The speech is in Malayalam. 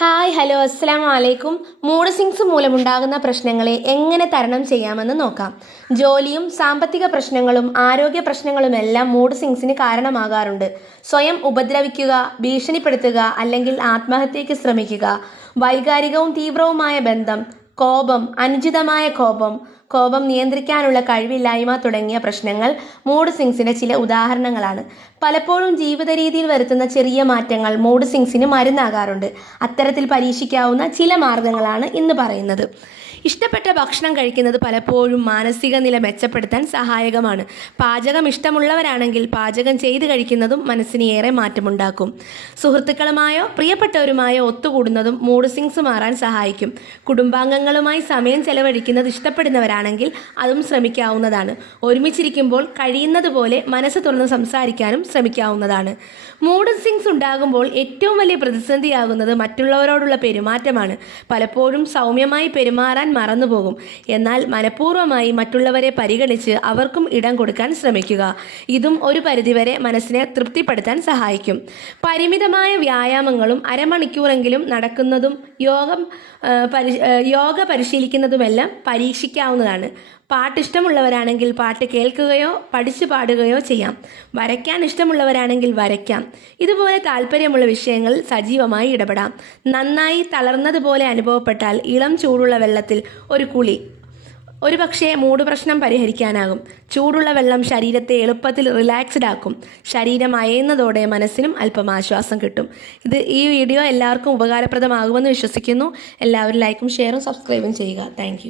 ഹായ് ഹലോ അസ്സലാമു അലൈക്കും. മൂഡ് സ്വിങ്സ് മൂലമുണ്ടാകുന്ന പ്രശ്നങ്ങളെ എങ്ങനെ തരണം ചെയ്യാമെന്ന് നോക്കാം. ജോലിയും സാമ്പത്തിക പ്രശ്നങ്ങളും ആരോഗ്യ പ്രശ്നങ്ങളുമെല്ലാം മൂഡ് സ്വിങ്സിന് കാരണമാകാറുണ്ട്. സ്വയം ഉപദ്രവിക്കുക, ഭീഷണിപ്പെടുത്തുക അല്ലെങ്കിൽ ആത്മഹത്യയ്ക്ക് ശ്രമിക്കുക, വൈകാരികവും തീവ്രവുമായ ബന്ധം, കോപം, അനുചിതമായ കോപം നിയന്ത്രിക്കാനുള്ള കഴിവില്ലായ്മ തുടങ്ങിയ പ്രശ്നങ്ങൾ മൂഡ് സ്വിങ്സിന്റെ ചില ഉദാഹരണങ്ങളാണ്. പലപ്പോഴും ജീവിത രീതിയിൽ വരുത്തുന്ന ചെറിയ മാറ്റങ്ങൾ മൂഡ് സ്വിങ്സിന് മരുന്നാകാറുണ്ട്. അത്തരത്തിൽ പരീക്ഷിക്കാവുന്ന ചില മാർഗങ്ങളാണ് ഇന്ന് പറയുന്നത്. ഇഷ്ടപ്പെട്ട ഭക്ഷണം കഴിക്കുന്നത് പലപ്പോഴും മാനസിക നില മെച്ചപ്പെടുത്താൻ സഹായകമാണ്. പാചകം ഇഷ്ടമുള്ളവരാണെങ്കിൽ പാചകം ചെയ്ത് കഴിക്കുന്നതും മനസ്സിന് ഏറെ മാറ്റമുണ്ടാക്കും. സുഹൃത്തുക്കളുമായോ പ്രിയപ്പെട്ടവരുമായോ ഒത്തുകൂടുന്നതും മൂഡ് സ്വിങ്സ് മാറാൻ സഹായിക്കും. കുടുംബാംഗങ്ങളുമായി സമയം ചെലവഴിക്കുന്നത് ഇഷ്ടപ്പെടുന്നവരാണെങ്കിൽ അതും ശ്രമിക്കാവുന്നതാണ്. ഒരുമിച്ചിരിക്കുമ്പോൾ കഴിയുന്നത് പോലെ മനസ്സ് തുറന്ന് സംസാരിക്കാനും ശ്രമിക്കാവുന്നതാണ്. മൂഡ് സ്വിങ്സ് ഉണ്ടാകുമ്പോൾ ഏറ്റവും വലിയ പ്രതിസന്ധിയാകുന്നത് മറ്റുള്ളവരോടുള്ള പെരുമാറ്റമാണ്. പലപ്പോഴും സൗമ്യമായി പെരുമാറാൻ മറന്നുപോകും. എന്നാൽ മനഃപൂർവ്വമായി മറ്റുള്ളവരെ പരിഗണിച്ച് അവർക്കും ഇടം കൊടുക്കാൻ ശ്രമിക്കുക. ഇതും ഒരു പരിധിവരെ മനസ്സിനെ തൃപ്തിപ്പെടുത്താൻ സഹായിക്കും. പരിമിതമായ വ്യായാമങ്ങളും അരമണിക്കൂറെങ്കിലും നടക്കുന്നതും യോഗ പരിശീലിക്കുന്നതുമെല്ലാം പരീക്ഷിക്കാവുന്നതാണ്. പാട്ടിഷ്ടമുള്ളവരാണെങ്കിൽ പാട്ട് കേൾക്കുകയോ പഠിച്ചു പാടുകയോ ചെയ്യാം. വരയ്ക്കാൻ ഇഷ്ടമുള്ളവരാണെങ്കിൽ വരയ്ക്കാം. ഇതുപോലെ താല്പര്യമുള്ള വിഷയങ്ങളിൽ സജീവമായി ഇടപെടാം. നന്നായി തളർന്നതുപോലെ അനുഭവപ്പെട്ടാൽ ഇളം ചൂടുള്ള വെള്ളത്തിൽ ഒരു കുളി ഒരുപക്ഷെ മൂഡ് പ്രശ്നം പരിഹരിക്കാനാകും. ചൂടുള്ള വെള്ളം ശരീരത്തെ എളുപ്പത്തിൽ റിലാക്സ്ഡ് ആക്കും. ശരീരം അയയുന്നതോടെ മനസ്സിനും അല്പം ആശ്വാസം കിട്ടും. ഈ വീഡിയോ എല്ലാവർക്കും ഉപകാരപ്രദമാകുമെന്ന് വിശ്വസിക്കുന്നു. എല്ലാവരും ലൈക്കും ഷെയറും സബ്സ്ക്രൈബും ചെയ്യുക. താങ്ക്